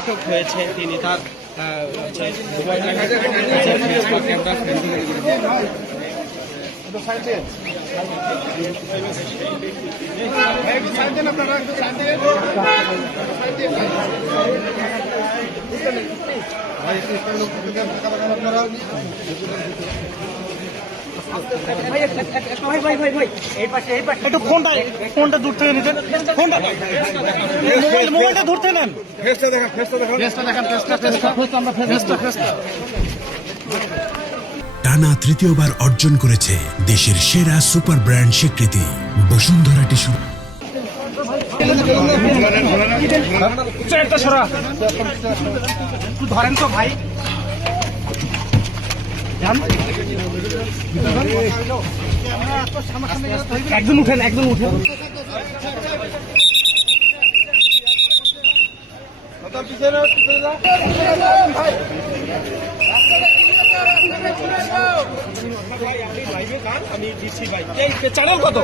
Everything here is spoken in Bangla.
আটক হয়েছে তিনি তার একটু ফোনটা দূর থেকে নিতেন, মোবাইলটা দূর থেকে নেন। টানা তৃতীয়বার অর্জন করেছে দেশের সেরা সুপার ব্র্যান্ড স্বীকৃতি বসুন্ধরা টিস্যু। ধরেন তো ভাই, একজন উঠেন। আমি দিচ্ছি ভাই, চ্যানেল কত?